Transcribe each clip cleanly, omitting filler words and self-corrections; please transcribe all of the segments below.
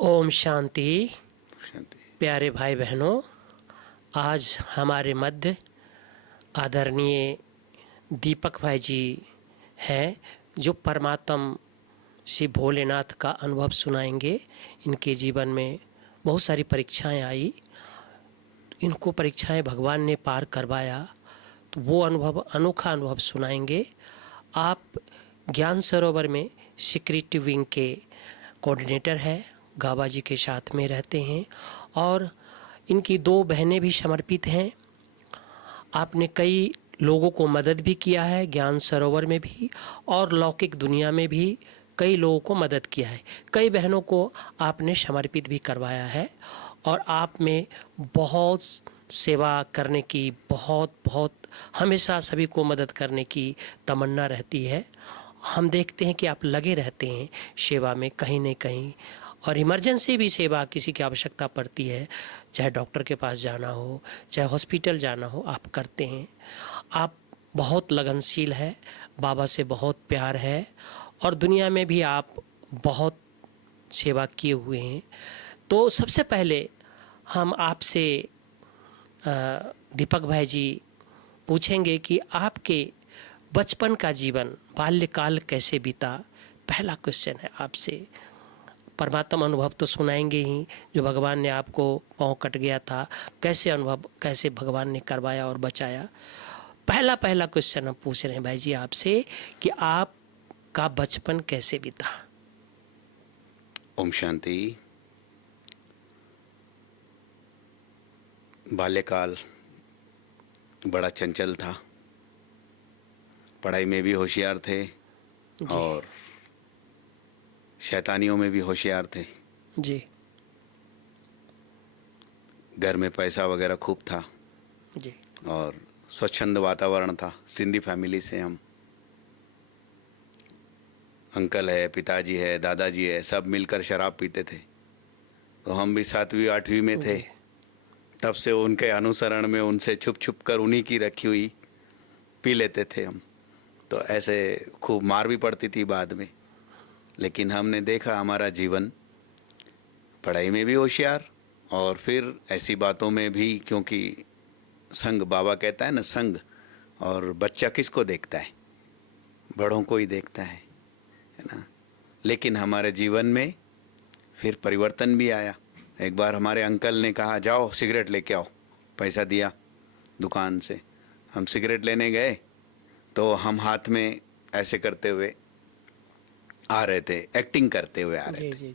ओम शांति। शांति। प्यारे भाई बहनों, आज हमारे मध्य आदरणीय दीपक भाई जी हैं जो परमात्मा श्री भोलेनाथ का अनुभव सुनाएंगे। इनके जीवन में बहुत सारी परीक्षाएं आई, इनको परीक्षाएं भगवान ने पार करवाया, तो वो अनुभव, अनोखा अनुभव सुनाएंगे। आप ज्ञान सरोवर में सिक्योरिटी विंग के कोऑर्डिनेटर है, गाबा जी के साथ में रहते हैं और इनकी 2 बहनें भी समर्पित हैं। आपने कई लोगों को मदद भी किया है, ज्ञान सरोवर में भी और लौकिक दुनिया में भी कई लोगों को मदद किया है। कई बहनों को आपने समर्पित भी करवाया है और आप में बहुत सेवा करने की, बहुत हमेशा सभी को मदद करने की तमन्ना रहती है। हम देखते हैं कि आप लगे रहते हैं सेवा में कहीं न कहीं, और इमरजेंसी भी सेवा किसी की आवश्यकता पड़ती है, चाहे डॉक्टर के पास जाना हो, चाहे हॉस्पिटल जाना हो, आप करते हैं। आप बहुत लगनशील है, बाबा से बहुत प्यार है और दुनिया में भी आप बहुत सेवा किए हुए हैं। तो सबसे पहले हम आपसे दीपक भाई जी पूछेंगे कि आपके बचपन का जीवन, बाल्यकाल कैसे बीता। पहला क्वेश्चन है आपसे। परमात्मा अनुभव तो सुनाएंगे ही, जो भगवान ने आपको पाँव कट गया था, कैसे अनुभव, कैसे भगवान ने करवाया और बचाया। पहला क्वेश्चन हम पूछ रहे हैं भाई जी आपसे कि आपका बचपन कैसे बीता। ओम शांति। बाल्यकाल बड़ा चंचल था, पढ़ाई में भी होशियार थे और शैतानियों में भी होशियार थे जी। घर में पैसा वगैरह खूब था जी। और स्वच्छंद वातावरण था। सिंधी फैमिली से हम, अंकल है, पिताजी है, दादाजी है, सब मिलकर शराब पीते थे। तो हम भी 7वीं 8वीं में थे, तब से उनके अनुसरण में उनसे छुप छुप कर उन्हीं की रखी हुई पी लेते थे हम। तो ऐसे खूब मार भी पड़ती थी बाद में, लेकिन हमने देखा हमारा जीवन पढ़ाई में भी होशियार और फिर ऐसी बातों में भी, क्योंकि संग, बाबा कहता है ना, संग, और बच्चा किसको देखता है? बड़ों को ही देखता है ना। लेकिन हमारे जीवन में फिर परिवर्तन भी आया। एक बार हमारे अंकल ने कहा, जाओ सिगरेट लेके आओ। पैसा दिया दुकान से, हम सिगरेट लेने गए तो हम हाथ में ऐसे करते हुए आ रहे थे, एक्टिंग करते हुए आ रहे थे।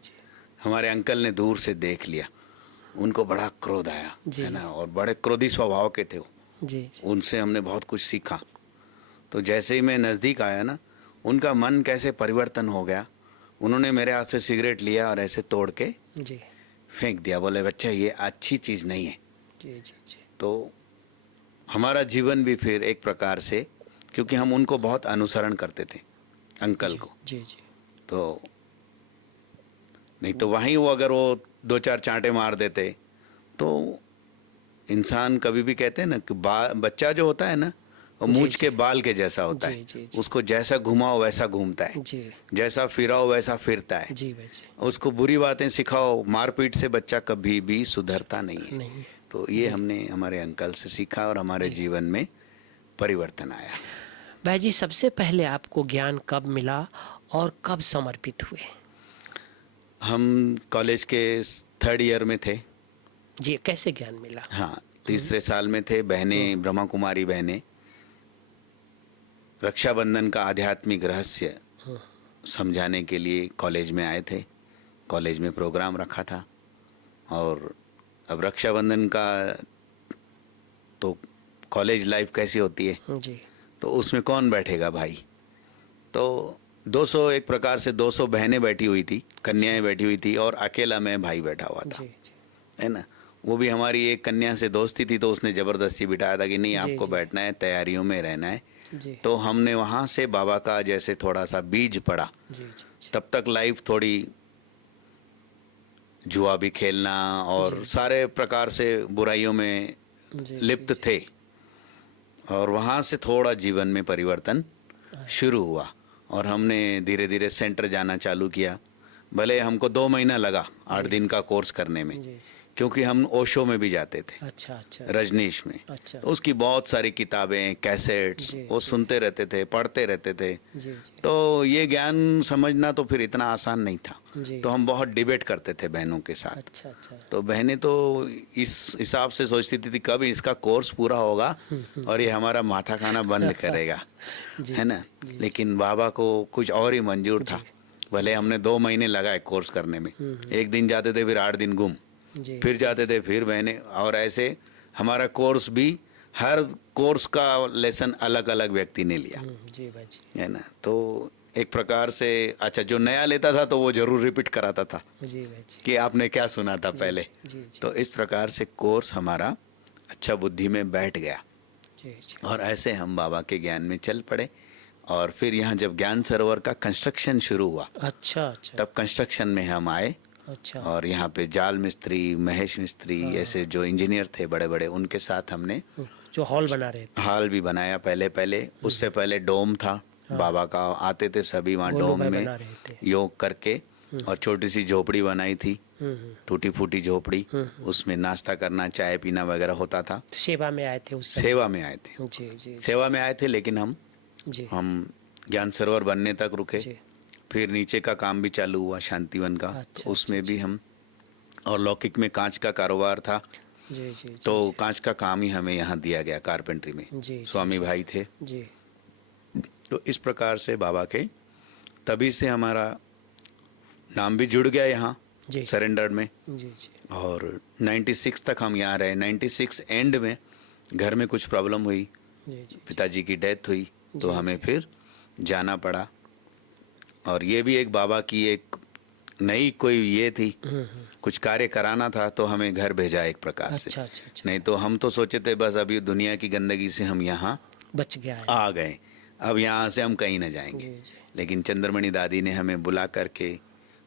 हमारे अंकल ने दूर से देख लिया, उनको बड़ा क्रोध आया, है ना, और बड़े क्रोधी स्वभाव के थे वो। उनसे हमने बहुत कुछ सीखा। तो जैसे ही मैं नज़दीक आया ना, उनका मन कैसे परिवर्तन हो गया। उन्होंने मेरे हाथ से सिगरेट लिया और ऐसे तोड़ के फेंक दिया। बोले, बच्चा ये अच्छी चीज़ नहीं है। तो हमारा जीवन भी फिर एक प्रकार से, क्योंकि हम उनको बहुत अनुसरण करते थे, अंकल को। तो नहीं तो वहीं वो अगर वो 2-4 चांटे मार देते तो इंसान, कभी भी कहते हैं ना कि बच्चा जो होता है ना, वो मूंछ के बाल के जैसा होता है। उसको जैसा घुमाओ वैसा घूमता है, जैसा फिराओ वैसा फिरता है। उसको बुरी बातें सिखाओ, मारपीट से बच्चा कभी भी सुधरता नहीं है। तो ये हमने हमारे अंकल से सीखा और हमारे जीवन में परिवर्तन आया। भाई जी, सबसे पहले आपको ज्ञान कब मिला और कब समर्पित हुए? हम कॉलेज के 3rd ईयर में थे जी। कैसे ज्ञान मिला? हाँ, 3रे साल में थे। बहनें, ब्रह्मा कुमारी बहनें, रक्षाबंधन का आध्यात्मिक रहस्य समझाने के लिए कॉलेज में आए थे। कॉलेज में प्रोग्राम रखा था और अब रक्षाबंधन का तो कॉलेज लाइफ कैसी होती है जी, तो उसमें कौन बैठेगा भाई। तो 200, एक प्रकार से 200 बहनें बैठी हुई थी, कन्याएं बैठी हुई थी और अकेला मैं भाई बैठा हुआ था, है ना। वो भी हमारी एक कन्या से दोस्ती थी, तो उसने ज़बरदस्ती बिठाया था कि नहीं, आपको बैठना है, तैयारियों में रहना है। तो हमने वहाँ से बाबा का जैसे थोड़ा सा बीज पड़ा। तब तक लाइफ थोड़ी जुआ भी खेलना और सारे प्रकार से बुराइयों में लिप्त थे, और वहाँ से थोड़ा जीवन में परिवर्तन शुरू हुआ और हमने धीरे धीरे सेंटर जाना चालू किया। भले हमको 2 महीना लगा 8 दिन का कोर्स करने में, जी जी। क्योंकि हम ओशो में भी जाते थे, अच्छा अच्छा। रजनीश में। अच्छा। तो उसकी बहुत सारी किताबें, कैसेट्स जी, वो जी। सुनते रहते थे, पढ़ते रहते थे। जी जी। तो ये ज्ञान समझना तो फिर इतना आसान नहीं था। जी। तो हम बहुत डिबेट करते थे बहनों के साथ। अच्छा अच्छा। तो बहनें तो इस हिसाब से सोचती थी कब इसका कोर्स पूरा होगा और ये हमारा माथा खाना बंद करेगा, जी है ना। जी। जी लेकिन बाबा को कुछ और ही मंजूर था। जी। भले हमने 2 महीने लगाए कोर्स करने में, एक दिन जाते थे फिर 8 दिन गुम, जी। फिर जाते थे फिर बहनें, और ऐसे हमारा कोर्स भी हर कोर्स का लेसन अलग अलग व्यक्ति ने लिया, जी भाई जी। है ना। तो एक प्रकार से अच्छा, जो नया लेता था तो वो जरूर रिपीट कराता था जी भाई जी। कि आपने क्या सुना था जी पहले। जी। जी जी। तो इस प्रकार से कोर्स हमारा अच्छा बुद्धि में बैठ गया, जी जी। और ऐसे हम बाबा के ज्ञान में चल पड़े। और फिर यहाँ जब ज्ञान सरोवर का कंस्ट्रक्शन शुरू हुआ, अच्छा अच्छा। तब कंस्ट्रक्शन में हम आए, अच्छा। और यहाँ पे जाल मिस्त्री, महेश मिस्त्री, हाँ। ऐसे जो इंजीनियर थे बड़े बड़े, उनके साथ हमने जो हॉल बना रहे थे। हाल भी बनाया। पहले पहले उससे पहले डोम था हाँ। बाबा का, आते थे सभी वहाँ गोलू डोम भाई में बना रहे थे। योग करके, और छोटी सी झोपड़ी बनाई थी, टूटी फूटी झोपड़ी। उसमें नाश्ता करना, चाय पीना वगैरह होता था। सेवा में आए थे उस समय। सेवा में आए थे, जी जी जी। सेवा में आए थे, लेकिन जी हम ज्ञान सरोवर बनने तक रुके। जी। फिर नीचे का काम भी चालू हुआ शांतिवन का, अच्छा, तो उसमें अच्छा, भी हम, और लौकिक में कांच का कारोबार था, जी जी जी। तो कांच का काम ही हमें यहाँ दिया गया कारपेंट्री में। जी, जी, स्वामी जी। भाई थे। जी तो इस प्रकार से बाबा के, तभी से हमारा नाम भी जुड़ गया यहाँ जी सरेंडर में। जी जी। और 96 तक हम यहाँ रहे। 96 एंड में घर में कुछ प्रॉब्लम हुई, जी जी। पिताजी की डेथ हुई, तो जी, हमें जी। फिर जाना पड़ा। और ये भी एक बाबा की एक नई कोई ये थी, कुछ कार्य कराना था, तो हमें घर भेजा एक प्रकार से। अच्छा अच्छा अच्छा। नहीं तो हम तो सोचे थे बस अभी दुनिया की गंदगी से हम यहाँ बच गया है। आ गए, अब यहाँ से हम कहीं न जाएंगे। जी जी। लेकिन चंद्रमणि दादी ने हमें बुला करके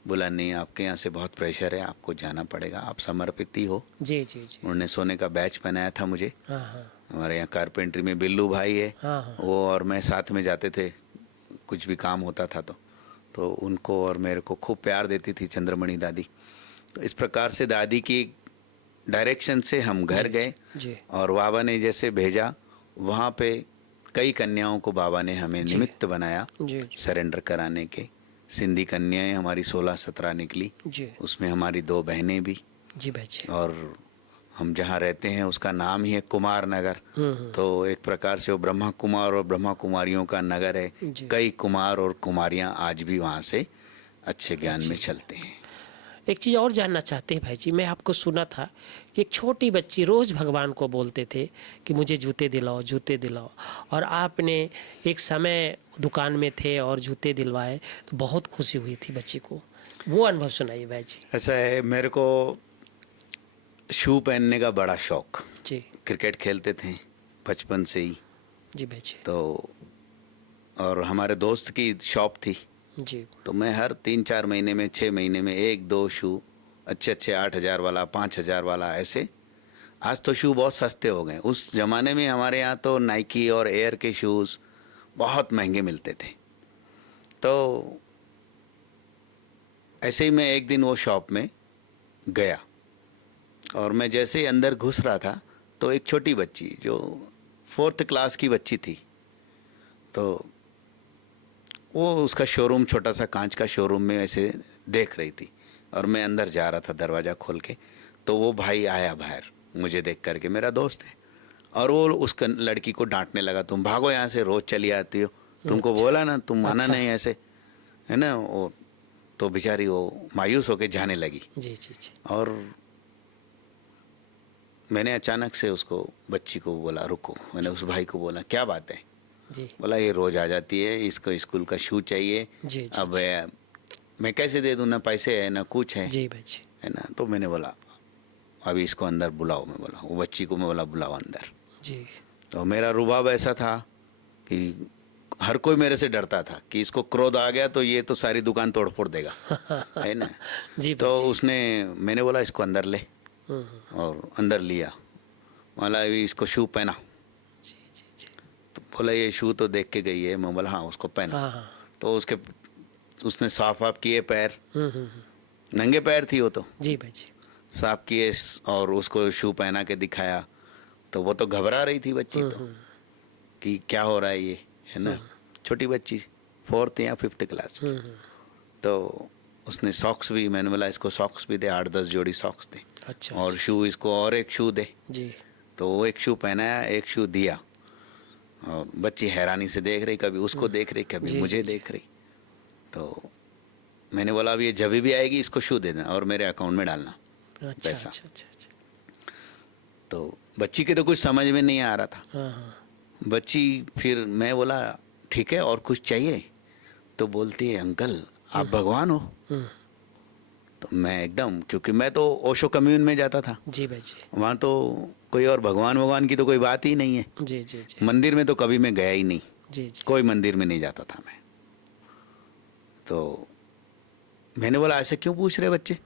बोला, नहीं आपके यहाँ से बहुत प्रेशर है, आपको जाना पड़ेगा, आप समर्पित ही हो। जी जी जी। उन्होंने सोने का बैच पहनाया था मुझे। हाँ हाँ। हमारे यहाँ कारपेंट्री में बिल्लू भाई है, हाँ हाँ। वो और मैं साथ में जाते थे, कुछ भी काम होता था तो उनको और मेरे को खूब प्यार देती थी चंद्रमणि दादी। तो इस प्रकार से दादी की डायरेक्शन से हम घर जी, गए, जी। और बाबा ने जैसे भेजा, वहाँ पे कई कन्याओं को बाबा ने हमें जी। निमित्त बनाया जी जी। सरेंडर कराने के। सिंधी कन्याएं हमारी 16-17 निकली, जी उसमें हमारी 2 बहनें भी। जी भाई जी। और हम जहाँ रहते हैं उसका नाम ही है कुमार नगर। तो एक प्रकार से वो ब्रह्मा कुमार और ब्रह्मा कुमारियों का नगर है। जी। कई कुमार और कुमारियाँ आज भी वहाँ से अच्छे ज्ञान जी, में जी। चलते हैं। एक चीज़ और जानना चाहते हैं भाई जी, मैं आपको सुना था कि एक छोटी बच्ची रोज़ भगवान को बोलते थे कि मुझे जूते दिलाओ, जूते दिलाओ, और आपने एक समय दुकान में थे और जूते दिलवाए, तो बहुत खुशी हुई थी बच्ची को। वो अनुभव सुनाइए भाई जी। ऐसा है, मेरे को शू पहनने का बड़ा शौक। जी क्रिकेट खेलते थे बचपन से ही, जी भाई जी। तो और हमारे दोस्त की शॉप थी, जी तो मैं हर 3-4 महीने में, 6 महीने में 1-2 शू अच्छे अच्छे 8,000 वाला, 5,000 वाला, ऐसे। आज तो शू बहुत सस्ते हो गए, उस ज़माने में हमारे यहाँ तो नाइकी और एयर के शूज़ बहुत महंगे मिलते थे। तो ऐसे ही मैं एक दिन वो शॉप में गया, और मैं जैसे ही अंदर घुस रहा था, तो एक छोटी बच्ची जो 4th क्लास की बच्ची थी, तो वो उसका शोरूम, छोटा सा कांच का शोरूम में ऐसे देख रही थी, और मैं अंदर जा रहा था दरवाज़ा खोल के। तो वो भाई आया बाहर मुझे देख करके, मेरा दोस्त है, और वो उस लड़की को डांटने लगा, तुम भागो यहाँ से, रोज़ चली आती हो, तुमको अच्छा। बोला ना, तुम माना अच्छा। नहीं ऐसे, है ना। वो तो बेचारी वो मायूस होके जाने लगी, जी जी जी। और मैंने अचानक से उसको, बच्ची को बोला रुको। मैंने उस भाई को बोला क्या बात है? जी बोला ये रोज़ आ जाती है, इसको स्कूल का शू चाहिए। जी जी। अब मैं कैसे दे दूँ, ना पैसे है ना कुछ है, जी भाई जी। है ना। तो मैंने बोला अभी इसको अंदर बुलाओ। मैं बोला वो बच्ची को मैं बोला बुलाओ अंदर। जी तो मेरा रुबाब ऐसा था कि हर कोई मेरे से डरता था कि इसको क्रोध आ गया तो ये तो सारी दुकान तोड़ फोड़ देगा, है ना। जी तो भाई जी। उसने, मैंने बोला इसको अंदर ले, और अंदर लिया। बोला अभी इसको शू पहना। जी जी जी। तो बोला ये शू तो देख के गई है। मैं बोला हाँ उसको पहना। हाँ हाँ। तो उसने साफ किए पैर, नंगे पैर थी वो तो, जी भाई जी। साफ किए और उसको शू पहना के दिखाया तो वो तो घबरा रही थी बच्ची तो, कि क्या हो रहा है ये, है ना, छोटी बच्ची 4th या 5th क्लास की। तो उसने सॉक्स भी, मैंने बोला इसको सॉक्स भी दे, 8-10 जोड़ी सॉक्स दे, अच्छा और अच्छा, शू इसको और एक शू दे। जी। तो वो एक शू पहनाया, एक शू दिया, और बच्ची हैरानी से देख रही, कभी उसको देख रही, कभी जी, मुझे जी, देख रही। तो मैंने बोला अब ये जब भी आएगी इसको शू दे देना और मेरे अकाउंट में डालना अच्छा पैसा। अच्छा अच्छा अच्छा। तो बच्ची के तो कुछ समझ में नहीं आ रहा था। हाँ हाँ। बच्ची, फिर मैं बोला ठीक है और कुछ चाहिए? तो बोलती है अंकल आप भगवान हो। तो मैं एकदम, क्योंकि मैं तो ओशो कम्यून में जाता था, जी भाई जी। वहाँ तो कोई और भगवान भगवान की तो कोई बात ही नहीं है। जी जी जी। मंदिर में तो कभी मैं गया ही नहीं, जी जी। कोई मंदिर में नहीं जाता था मैं। तो मैंने बोला ऐसे क्यों पूछ रहे बच्चे?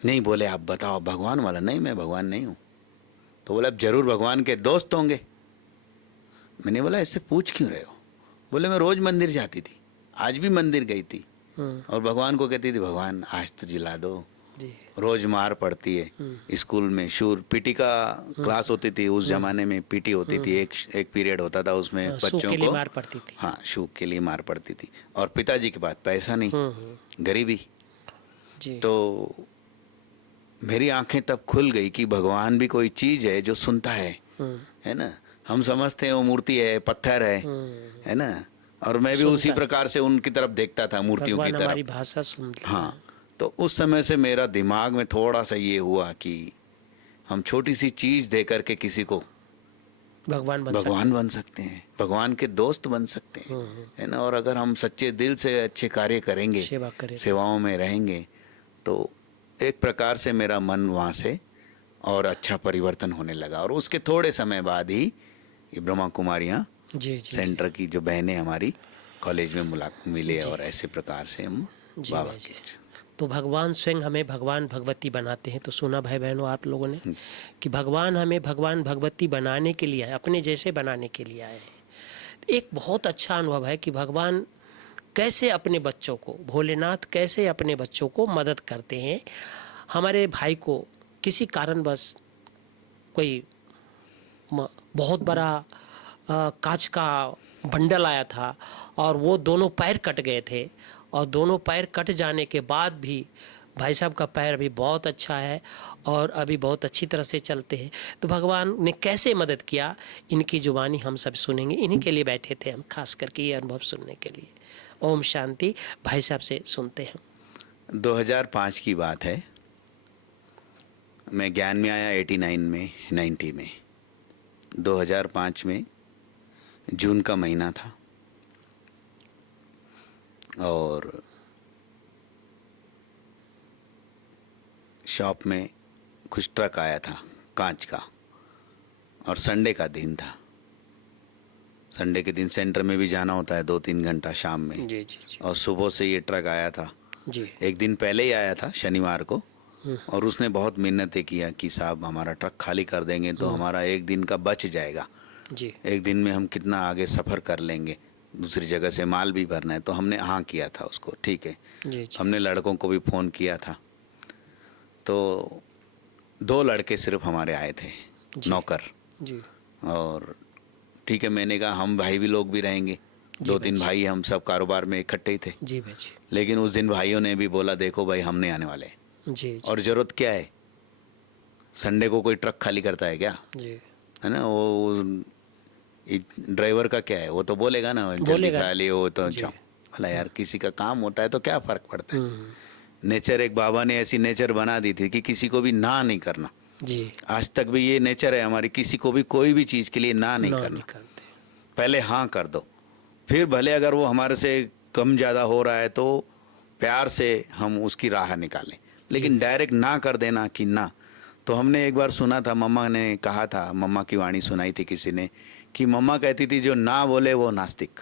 नहीं, बोले आप बताओ भगवान वाला। नहीं, मैं भगवान नहीं हूँ। तो बोले अब जरूर भगवान के दोस्त होंगे। मैंने बोला ऐसे पूछ क्यों रहे हो? बोले मैं रोज मंदिर जाती थी, आज भी मंदिर गई थी, और भगवान को कहती थी भगवान आज तो जिला दो। जी। रोज मार पड़ती है स्कूल में, शूर पीटी का क्लास होती थी उस जमाने में, पीटी होती थी, एक पीरियड होता था उसमें हाँ, सूख बच्चों के लिए को, मार पड़ती थी। हाँ शूक के लिए मार पड़ती थी। और पिताजी के पास पैसा नहीं, गरीबी। जी। तो मेरी आंखें तब खुल गई कि भगवान भी कोई चीज है जो सुनता है ना। हम समझते हैं वो मूर्ति है, पत्थर है ना, और मैं भी उसी सुनता है। प्रकार से उनकी तरफ देखता था, मूर्तियों की भगवान हमारी तरफ। भाषा सुन लेता हाँ, है। तो उस समय से मेरा दिमाग में थोड़ा सा ये हुआ कि हम छोटी सी चीज दे करके किसी को भगवान बन भगवान बन सकते हैं, भगवान के दोस्त बन सकते हैं, है ना। और अगर हम सच्चे दिल से अच्छे कार्य करेंगे, सेवा करें तो। सेवाओं में रहेंगे, तो एक प्रकार से मेरा मन वहाँ से और अच्छा परिवर्तन होने लगा। और उसके थोड़े समय बाद ही ये ब्रह्मा कुमारियाँ जी जी सेंटर की जो बहनें हमारी कॉलेज में मिले, जी। और ऐसे प्रकार से हम जी बाबा भाई जी। के। तो भगवान स्वयं हमें भगवान भगवती बनाते हैं। तो सुना भाई बहनों आप लोगों ने कि भगवान हमें भगवान भगवती बनाने के लिए आए, अपने जैसे बनाने के लिए आए हैं। एक बहुत अच्छा अनुभव है कि भगवान कैसे अपने बच्चों को, भोलेनाथ कैसे अपने बच्चों को मदद करते हैं। हमारे भाई को किसी कारणवश कोई बहुत बड़ा कांच का बंडल आया था, और वो दोनों पैर कट गए थे, और दोनों पैर कट जाने के बाद भी भाई साहब का पैर अभी बहुत अच्छा है और अभी बहुत अच्छी तरह से चलते हैं। तो भगवान ने कैसे मदद किया, इनकी जुबानी हम सब सुनेंगे। इन्हीं के लिए बैठे थे हम, खास करके ये अनुभव सुनने के लिए। ओम शांति। भाई साहब से सुनते हैं। 2005 की बात है, मैं ज्ञान में आया 89 में, 90 में। 2005 में जून का महीना था, और शॉप में कुछ ट्रक आया था कांच का, और संडे का दिन था। संडे के दिन सेंटर में भी जाना होता है 2-3 घंटा शाम में, जी जी जी और सुबह से ये ट्रक आया था। जी। एक दिन पहले ही आया था, शनिवार को, और उसने बहुत मिन्नतें किया कि साहब हमारा ट्रक खाली कर देंगे तो हमारा एक दिन का बच जाएगा, जी एक दिन में हम कितना आगे सफ़र कर लेंगे, दूसरी जगह से माल भी भरना है। तो हमने हाँ किया था उसको, ठीक है। जी जी। हमने लड़कों को भी फ़ोन किया था। तो 2 लड़के सिर्फ हमारे आए थे, जी। नौकर। जी और ठीक है, मैंने कहा हम भाई भी लोग भी रहेंगे, 2-3 भाई हम सब कारोबार में इकट्ठे ही थे। जी भाई जी। लेकिन उस दिन भाइयों ने भी बोला देखो भाई हम नहीं आने वाले, जी जी और ज़रूरत क्या है, संडे को कोई ट्रक खाली करता है क्या, जी। है ना। वो ड्राइवर का क्या है, वो तो बोलेगा ना जल्दी बोलेगा। खाली हो तो जी। जाओ। भला यार किसी का काम होता है तो क्या फ़र्क पड़ता है। नेचर, एक बाबा ने ऐसी नेचर बना दी थी कि किसी को भी ना नहीं करना। जी। आज तक भी ये नेचर है हमारी, किसी को भी कोई भी चीज़ के लिए ना नहीं ना करना, नहीं करते। पहले हाँ कर दो, फिर भले अगर वो हमारे से कम ज़्यादा हो रहा है तो प्यार से हम उसकी राह निकालें, लेकिन डायरेक्ट ना कर देना कि ना। तो हमने एक बार सुना था, मम्मा ने कहा था, मम्मा की वाणी सुनाई थी किसी ने, कि मम्मा कहती थी जो ना बोले वो नास्तिक।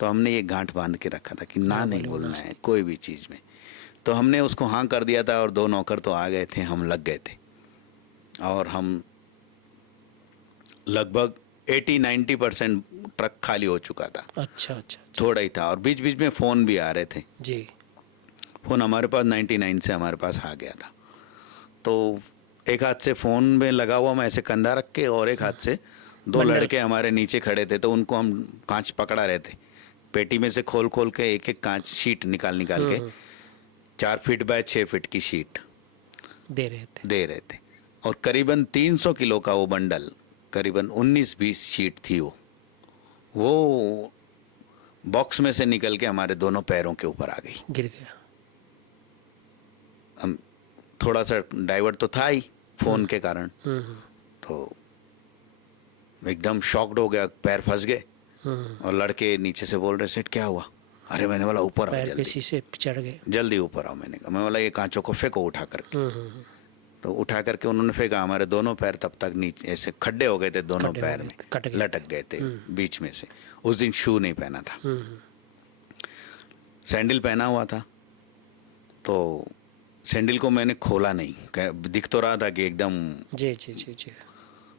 तो हमने ये गांठ बांध के रखा था कि ना नहीं बोलना है कोई भी चीज़ में। तो हमने उसको हाँ कर दिया था, और 2 नौकर तो आ गए थे, हम लग गए थे, और हम लगभग 80-90% ट्रक खाली हो चुका था, अच्छा अच्छा। थोड़ा ही था, और बीच बीच में फ़ोन भी आ रहे थे। जी फ़ोन हमारे पास 99 से हमारे पास आ गया था। तो एक हाथ से फ़ोन में लगा हुआ मैं ऐसे कंधा रख के, और एक हाथ से दो बंडल। लड़के हमारे नीचे खड़े थे, तो उनको हम कांच पकड़ा रहे थे। पेटी में से खोल खोल के एक एक कांच शीट निकाल निकाल के 4 फीट बाय 6 फीट की शीट दे रहे थे। दे रहे थे। और करीबन 300 किलो का वो बंडल, करीबन 19-20 शीट थी वो बॉक्स में से निकल के हमारे दोनों पैरों के ऊपर आ गई। गिर गया। हम थोड़ा सा डाइवर्ट तो था ही फोन के कारण, तो एकदम शॉक्ड हो गया, पैर फंस गए। और लड़के नीचे से बोल रहे सेठ क्या हुआ? अरे मैंने बोला ऊपर आओ पैर के जल्दी, शीशे चढ़ गए। जल्दी ऊपर आओ। मैंने कहा, मैं बोला ये कांचों को फेंको उठा करके। तो उठा करके उन्होंने फेंका, हमारे दोनों पैर तब तक नीचे ऐसे खड्डे हो गए थे, दोनों खड्डे हो पैर गए में थे, कट गए लटक गए थे बीच में से। उस दिन शू नहीं पहना था, सैंडल पहना हुआ था। तो सैंडल को मैंने खोला नहीं, दिख तो रहा था कि एकदम। जी जी जी जी।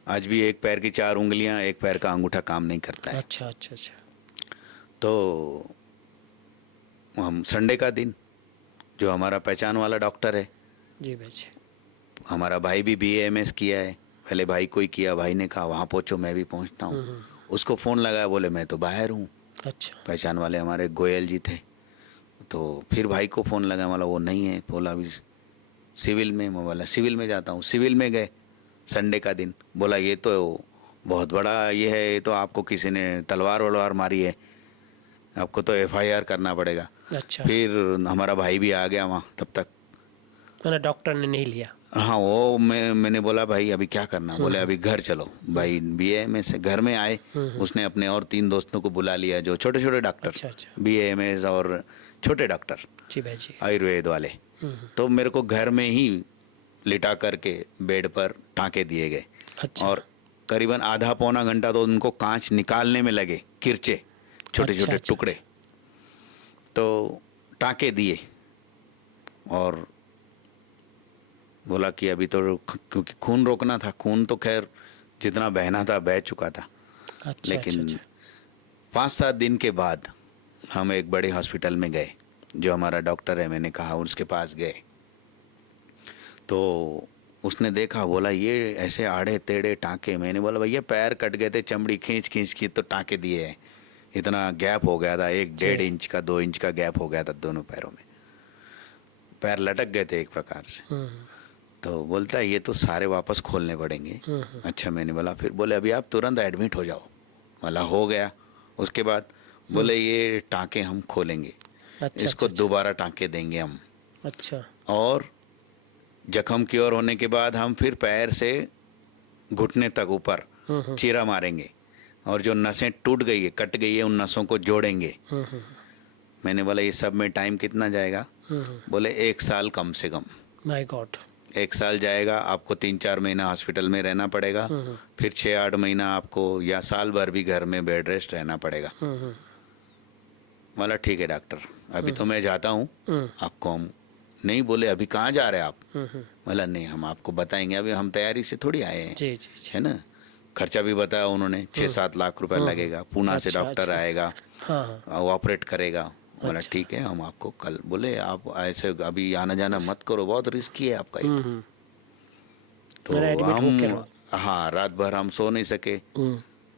आज भी एक पैर की 4 उंगलियां, एक पैर का अंगूठा काम नहीं करता है। अच्छा अच्छा अच्छा। तो हम संडे का दिन, जो हमारा पहचान वाला डॉक्टर है, जी भाई जी। हमारा भाई भी BAMS किया है, पहले भाई को ही किया। भाई ने कहा वहाँ पहुँचो, मैं भी पहुँचता हूँ। उसको फ़ोन लगाया, बोले मैं तो बाहर हूँ। अच्छा। पहचान वाले हमारे गोयल जी थे। तो फिर भाई को फ़ोन लगा, बोला वो नहीं है। बोला अभी सिविल में। मैं बोला सिविल में जाता हूँ। सिविल में गए संडे का दिन। बोला ये तो बहुत बड़ा ये है, ये तो आपको किसी ने तलवार वलवार मारी है, आपको तो FIR करना पड़ेगा। अच्छा। फिर हमारा भाई भी आ गया वहाँ तब तक। मैंने डॉक्टर ने नहीं लिया। हाँ, वो मैंने बोला भाई अभी क्या करना? बोले अभी घर चलो। भाई BAMS से घर में आए, उसने अपने और 3 दोस्तों को बुला लिया, जो छोटे छोटे डॉक्टर, अच्छा अच्छा। BAMS और छोटे डॉक्टर जी भाई जी। आयुर्वेद वाले। तो मेरे को घर में ही लिटा करके बेड पर टाँके दिए गए। अच्छा। और करीबन आधा पौना घंटा तो उनको कांच निकालने में लगे, किरचे, छोटे अच्छा, छोटे अच्छा, टुकड़े। तो टाँके दिए और बोला कि अभी तो क्योंकि खून रोकना था। खून तो खैर जितना बहना था बह चुका था। अच्छा लेकिन अच्छा। 5-7 दिन के बाद हम एक बड़े हॉस्पिटल में गए, जो हमारा डॉक्टर है, मैंने कहा उसके पास गए। तो उसने देखा, बोला ये ऐसे आड़े टेढ़े टाँके। मैंने बोला भैया पैर कट गए थे, चमड़ी खींच खींच की तो टाँके दिए हैं। इतना गैप हो गया था, 1-1.5 इंच का, 2 इंच का गैप हो गया था दोनों पैरों में। पैर लटक गए थे एक प्रकार से। तो बोलता है ये तो सारे वापस खोलने पड़ेंगे। अच्छा, मैंने बोला फिर। बोले अभी आप तुरंत एडमिट हो जाओ। बोला हो गया। उसके बाद बोले ये टाँके हम खोलेंगे, अच्छा। इसको अच्छा, दोबारा टाँके देंगे हम, अच्छा। और जख्म क्योर होने के बाद हम फिर पैर से घुटने तक ऊपर चीरा मारेंगे, और जो नसें टूट गई है, कट गई है, उन नसों को जोड़ेंगे। मैंने बोला ये सब में टाइम कितना जाएगा? बोले 1 साल कम से कम। My God. 1 साल जाएगा, आपको 3-4 महीना हॉस्पिटल में रहना पड़ेगा, फिर 6-8 महीना आपको, या साल भर भी घर में बेड रेस्ट रहना पड़ेगा। बोला ठीक है डॉक्टर, अभी तो मैं जाता हूँ, आपको हम नहीं। बोले अभी कहाँ जा रहे हैं आप? बोला नहीं, हम आपको बताएंगे, अभी हम तैयारी से थोड़ी आए हैं। जी जी जी। है ना। खर्चा भी बताया उन्होंने, 6-7 लाख रुपए लगेगा। पूना से अच्छा, डॉक्टर अच्छा। आएगा, हाँ। वो ऑपरेट करेगा। बोला अच्छा। ठीक है, हम आपको कल। बोले आप ऐसे अभी आना जाना मत करो, बहुत रिस्की है आपका ये तो। तो मेरा एडमिट होके हम, रहो। हाँ, रात भर हम सो नहीं सके।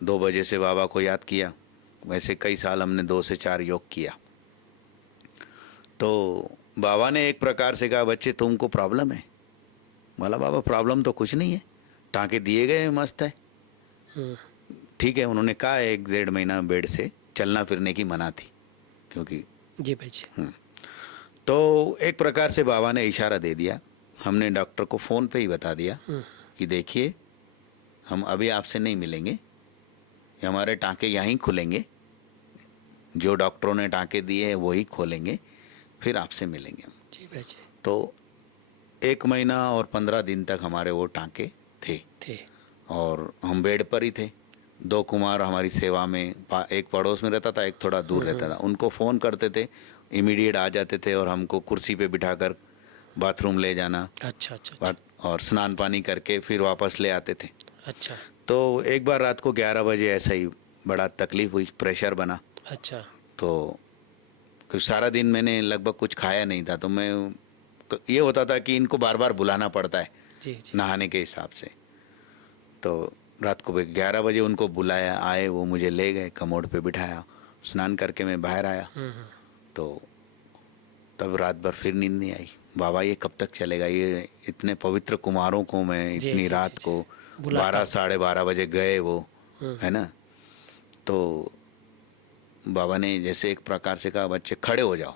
2 बजे से बाबा को याद किया। वैसे कई साल हमने 2 से 4 योग किया। तो बाबा ने एक प्रकार से कहा बच्चे तुमको प्रॉब्लम है? बोला बाबा प्रॉब्लम तो कुछ नहीं है, टाँके दिए गए, मस्त है। ठीक है, उन्होंने कहा 1-1.5 महीना बेड से चलना फिरने की मना थी, क्योंकि जी भाई जी। तो एक प्रकार से बाबा ने इशारा दे दिया। हमने डॉक्टर को फ़ोन पे ही बता दिया कि देखिए हम अभी आपसे नहीं मिलेंगे, ये हमारे टाँके यहीं खुलेंगे, जो डॉक्टरों ने टाँके दिए हैं वही खोलेंगे, फिर आपसे मिलेंगे हम। जी भाई जी। तो 1 महीना और 15 दिन तक हमारे वो टाँके थे, और हम बेड पर ही थे। 2 कुमार हमारी सेवा में, एक पड़ोस में रहता था, एक थोड़ा दूर रहता था। उनको फ़ोन करते थे, इमीडिएट आ जाते थे, और हमको कुर्सी पे बिठाकर बाथरूम ले जाना। अच्छा अच्छा। और स्नान पानी करके फिर वापस ले आते थे। अच्छा। तो एक बार रात को 11 बजे ऐसा ही बड़ा तकलीफ हुई, प्रेशर बना। अच्छा। तो क्योंकि सारा दिन मैंने लगभग कुछ खाया नहीं था, तो मैं ये होता था कि इनको बार बार बुलाना पड़ता है जी जी। नहाने के हिसाब से। तो रात को 11 बजे उनको बुलाया, आए, वो मुझे ले गए, कमोड पे बिठाया, स्नान करके मैं बाहर आया। तो तब रात भर फिर नींद नहीं आई। बाबा ये कब तक चलेगा, ये इतने पवित्र कुमारों को मैं जी, इतनी जी, रात जी, को जी। बुलाता 12 हूँ। साढ़े 12 बजे गए वो, है ना। तो बाबा ने जैसे एक प्रकार से कहा, बच्चे खड़े हो जाओ,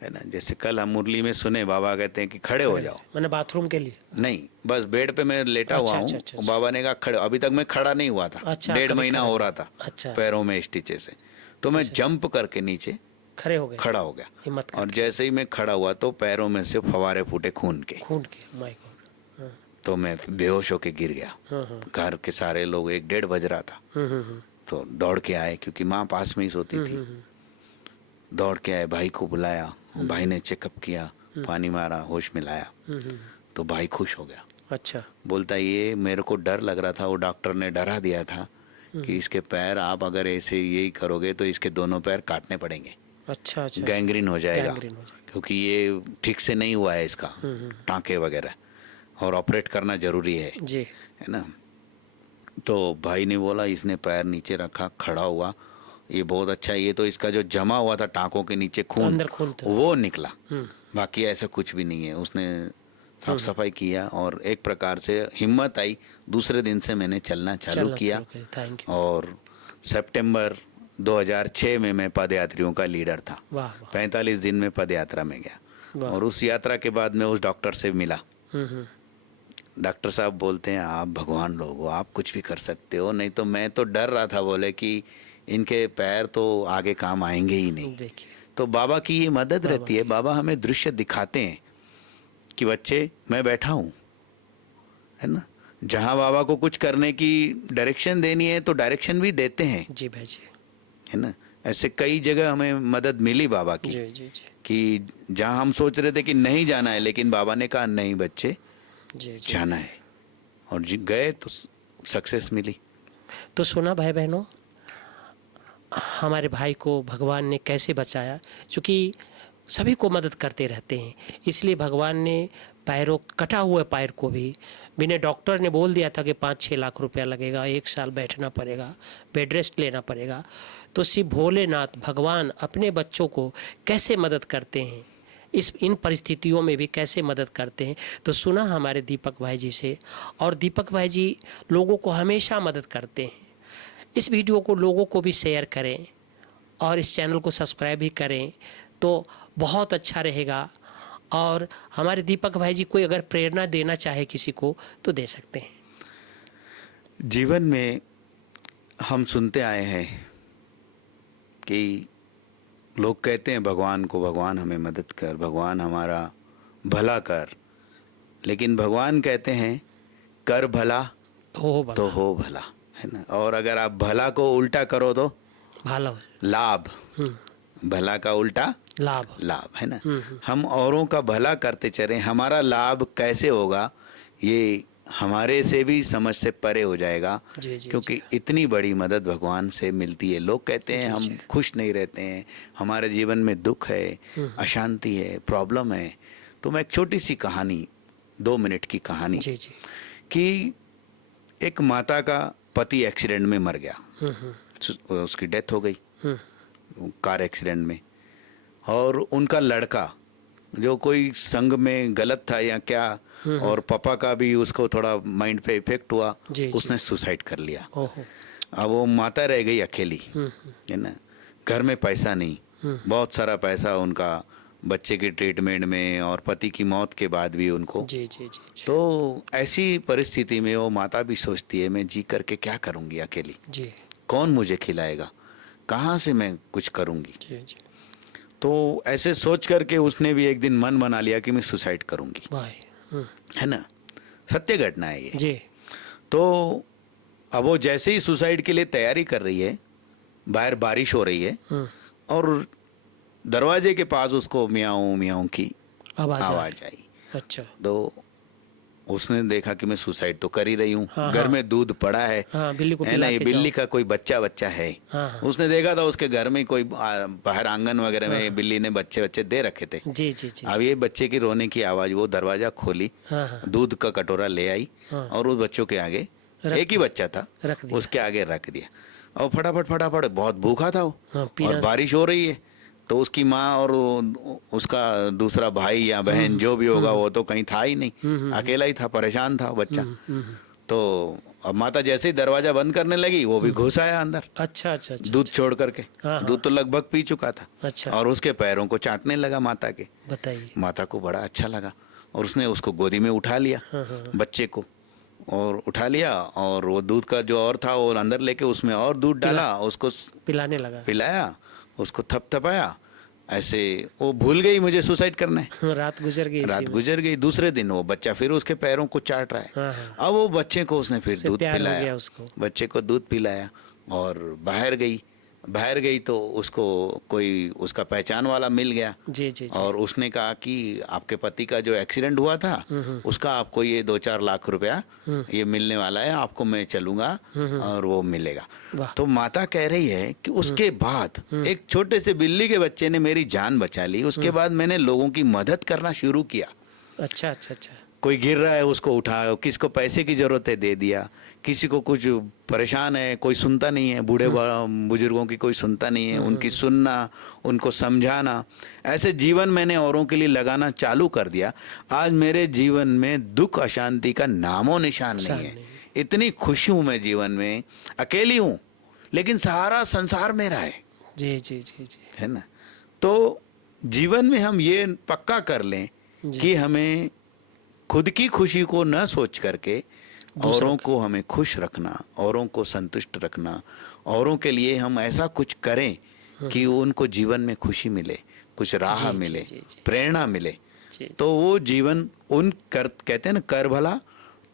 है ना। जैसे कल हम मुरली में सुने बाबा कहते हैं कि खड़े हो जाओ। मैंने बाथरूम के लिए। नहीं, बस बेड पे मैं लेटा हुआ अच्छा, हूँ, अच्छा, अच्छा, अच्छा। बाबा ने कहा खड़े। अभी तक मैं खड़ा नहीं हुआ था, अच्छा, 1.5 कभी महीना खड़ा हो नहीं। रहा था अच्छा। पैरों में स्टिचेस से। तो मैं अच्छा। जंप करके नीचे खड़े हो गए। खड़ा हो गया, हिम्मत और करके। जैसे ही मैं खड़ा हुआ तो पैरों में से फवारे फूटे खून के। खून के, माय गॉड। हाँ तो मैं बेहोश होके गिर गया। हाँ हाँ। घर के सारे लोग, 1 डेढ़ बज रहा था, तो दौड़ के आए, क्योंकि माँ पास में ही सोती थी। दौड़ के आए, भाई को बुलाया, भाई ने चेकअप किया, पानी मारा, होश में लाया। तो भाई खुश हो गया, अच्छा। बोलता ये मेरे को डर लग रहा था, वो डॉक्टर ने डरा दिया था कि इसके पैर आप अगर ऐसे यही करोगे तो इसके दोनों पैर काटने पड़ेंगे, अच्छा अच्छा। गैंग्रीन हो जाएगा, गैंग्रीन हो जाएगा। क्योंकि ये ठीक से नहीं हुआ है इसका टाँके वगैरह, और ऑपरेट करना जरूरी है जी। ना। तो भाई ने बोला, इसने पैर नीचे रखा, खड़ा हुआ, ये बहुत अच्छा है, ये तो इसका जो जमा हुआ था टाँकों के नीचे खून, अंदर खून था। वो निकला, बाकी ऐसा कुछ भी नहीं है। उसने साफ सफाई किया, और एक प्रकार से हिम्मत आई। दूसरे दिन से मैंने चलना चालू किया, थैंक यू। और सितंबर 2006 में मैं पदयात्रियों का लीडर था। वाह वाह। 45 दिन में पदयात्रा में गया, वाह। और उस यात्रा के बाद मैं उस डॉक्टर से मिला। डॉक्टर साहब बोलते हैं, आप भगवान लोग हो, आप कुछ भी कर सकते हो, नहीं तो मैं तो डर रहा था, बोले कि इनके पैर तो आगे काम आएंगे ही नहीं। देखिए, तो बाबा की ये मदद रहती है, बाबा हमें दृश्य दिखाते हैं कि बच्चे मैं बैठा हूँ, है ना। जहाँ बाबा को कुछ करने की डायरेक्शन देनी है तो डायरेक्शन भी देते हैं, जी भाई जी। है ना। ऐसे कई जगह हमें मदद मिली बाबा की, जी जी जी। कि जहाँ हम सोच रहे थे कि नहीं जाना है, लेकिन बाबा ने कहा नहीं बच्चे जी जी। जाना है, और गए तो सक्सेस मिली। तो सुना भाई बहनों, हमारे भाई को भगवान ने कैसे बचाया, क्योंकि सभी को मदद करते रहते हैं, इसलिए भगवान ने पैरों, कटा हुए पैर को भी, बिना डॉक्टर ने बोल दिया था कि 5-6 लाख रुपया लगेगा, 1 साल बैठना पड़ेगा, बेड रेस्ट लेना पड़ेगा, तो शिव भोलेनाथ भगवान अपने बच्चों को कैसे मदद करते हैं, इन परिस्थितियों में भी कैसे मदद करते हैं। तो सुना हमारे दीपक भाई जी से, और दीपक भाई जी लोगों को हमेशा मदद करते हैं। इस वीडियो को लोगों को भी शेयर करें, और इस चैनल को सब्सक्राइब भी करें, तो बहुत अच्छा रहेगा। और हमारे दीपक भाई जी कोई अगर प्रेरणा देना चाहे किसी को तो दे सकते हैं। जीवन में हम सुनते आए हैं कि लोग कहते हैं भगवान को, भगवान हमें मदद कर, भगवान हमारा भला कर, लेकिन भगवान कहते हैं कर भला तो हो भला, है ना। और अगर आप भला को उल्टा करो तो भला, लाभ, भला का उल्टा लाभ, लाभ, है ना। हम औरों का भला करते चले, हमारा लाभ कैसे होगा ये हमारे से भी समझ से परे हो जाएगा। जी, जी, क्योंकि जी। इतनी बड़ी मदद भगवान से मिलती है। लोग कहते हैं जी, हम जी। खुश नहीं रहते हैं, हमारे जीवन में दुख है, अशांति है, प्रॉब्लम है। तो मैं एक छोटी सी कहानी, 2 मिनट की कहानी, जी जी। कि एक माता का पति एक्सीडेंट में मर गया, उसकी डेथ हो गई कार एक्सीडेंट में, और उनका लड़का जो कोई संग में गलत था या क्या, और पापा का भी उसको थोड़ा माइंड पे इफेक्ट हुआ, जी, उसने सुसाइड कर लिया। ओहो। अब वो माता रह गई अकेली, है ना। घर में पैसा नहीं, बहुत सारा पैसा उनका बच्चे के ट्रीटमेंट में, और पति की मौत के बाद भी उनको। जी जी जी जी। तो ऐसी परिस्थिति में वो माता भी सोचती है, मैं जी करके क्या करूँगी अकेली, जी कौन मुझे खिलाएगा, कहाँ से मैं कुछ करूँगी। जी जी। तो ऐसे सोच करके उसने भी एक दिन मन बना लिया कि मैं सुसाइड करूँगी, भाई। है ना। सत्य घटना है ये। जी। तो अब वो जैसे ही सुसाइड के लिए तैयारी कर रही है, बाहर बारिश हो रही है, और दरवाजे के पास उसको मियाऊं मियाऊं की आवाज आवाज़ आई। अच्छा। तो उसने देखा कि मैं सुसाइड तो कर ही रही हूँ, हाँ, घर हाँ। में दूध पड़ा है हाँ, बिल्ली को है पिला ना, ये के बिल्ली जाओ। का कोई बच्चा है। हाँ, हाँ। उसने देखा था उसके घर में कोई बाहर आंगन वगैरह में बिल्ली ने बच्चे दे रखे थे। जी, जी, जी, अब जी। ये बच्चे की रोने की आवाज, वो दरवाजा खोली, हाँ, हाँ। दूध का कटोरा ले आई हाँ। और उस बच्चों के आगे, रख एक ही बच्चा था, रख दिया। उसके आगे रख दिया। और फटाफट फटाफट, बहुत भूखा था वो, हाँ, और पीना। बारिश हो रही है, तो उसकी माँ और उसका दूसरा भाई या बहन जो भी होगा वो तो कहीं था ही नहीं, अकेला ही था, परेशान था वो बच्चा। तो अब माता जैसे ही दरवाजा बंद करने लगी, वो भी घुस आया अंदर, अच्छा, अच्छा, अच्छा। दूध छोड़ करके। हाँ, हाँ। दूध तो लगभग पी चुका था, अच्छा। और उसके पैरों को चाटने लगा माता के। बताइए। माता को बड़ा अच्छा लगा और उसने उसको गोदी में उठा लिया, हाँ, हाँ। बच्चे को, और उठा लिया, और वो दूध का जो और था वो अंदर लेके उसमें और दूध डाला, उसको पिलाने लगा। पिलाया, उसको थपथपाया। ऐसे वो भूल गई मुझे सुसाइड करना है। रात गुजर गई इसी रात में। गुजर गई, दूसरे दिन वो बच्चा फिर उसके पैरों को चाट रहा है। हाँ, हाँ। अब वो बच्चे को उसने फिर उससे दूध प्यार हो पिलाया, गया उसको। बच्चे को दूध पिलाया और बाहर गई तो उसको कोई उसका पहचान वाला मिल गया। जी, जी, जी। और उसने कहा कि आपके पति का जो एक्सीडेंट हुआ था उसका आपको ये 2-4 लाख रुपया ये मिलने वाला है, आपको मैं चलूंगा और वो मिलेगा। वाह। तो माता कह रही है कि उसके बाद एक छोटे से बिल्ली के बच्चे ने मेरी जान बचा ली, उसके बाद मैंने लोगों की मदद करना शुरू किया। अच्छा, अच्छा, अच्छा। कोई गिर रहा है उसको उठाओ, किसको पैसे की जरूरत है दे दिया, किसी को कुछ परेशान है कोई सुनता नहीं है, बूढ़े बुजुर्गों की कोई सुनता नहीं है, उनकी सुनना, उनको समझाना, ऐसे जीवन मैंने औरों के लिए लगाना चालू कर दिया। आज मेरे जीवन में दुख अशांति का नामो निशान नहीं है। इतनी खुश हूं मैं जीवन में, अकेली हूं लेकिन सारा संसार मेरा है। जी, जी, जी, जी। है ना। तो जीवन में हम ये पक्का कर लें जी। कि हमें खुद की खुशी को न सोच करके औरों को हमें खुश रखना, औरों को संतुष्ट रखना, औरों के लिए हम ऐसा कुछ करें कि उनको जीवन में खुशी मिले, कुछ राह जी, मिले, जी, जी। प्रेरणा मिले। जी। तो वो जीवन कहते हैं ना, कर भला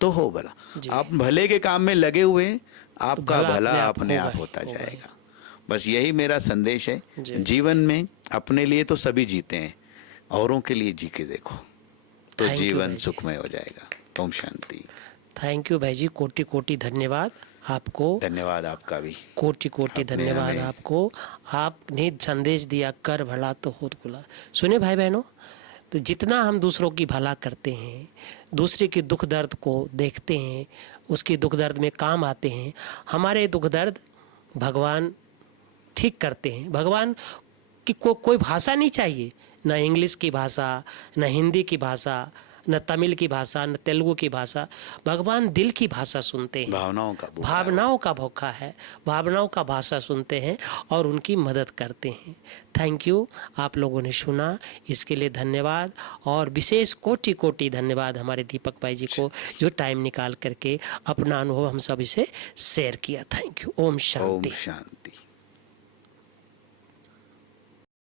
तो हो भला। जी। आप भले के काम में लगे हुए, आपका भला भला अपने आप अपने आप होगा होता ही, होगा ही। जाएगा। बस यही मेरा संदेश है। जी। जीवन में अपने लिए तो सभी जीते हैं, औरों के लिए जी के देखो तो Thank you, जीवन भाई जी। सुखमय हो जाएगा। ओम शांति। थैंक यू भाई जी, कोटि कोटि धन्यवाद आपको। धन्यवाद आपका भी। कोटि कोटि आपने धन्यवाद हमें- आपको। आपने संदेश दिया, कर भला तो होत भला। सुने भाई बहनों, तो जितना हम दूसरों की भला करते हैं, दूसरे के दुख दर्द को देखते हैं, उसके दुख दर्द में काम आते हैं, हमारे दुख दर्द भगवान ठीक करते हैं। भगवान की कोई भाषा नहीं चाहिए, न इंग्लिश की भाषा, न हिंदी की भाषा, न तमिल की भाषा, न तेलुगु की भाषा। भगवान दिल की भाषा सुनते हैं, भावनाओं का भूखा है। भावनाओं का भूखा है, भावनाओं का भाषा सुनते हैं और उनकी मदद करते हैं। थैंक यू, आप लोगों ने सुना, इसके लिए धन्यवाद। और विशेष कोटि कोटि धन्यवाद हमारे दीपक भाई जी को, जो टाइम निकाल करके अपना अनुभव हम सभी से शेयर किया। Thank you. ओम ओम शांति। शांति।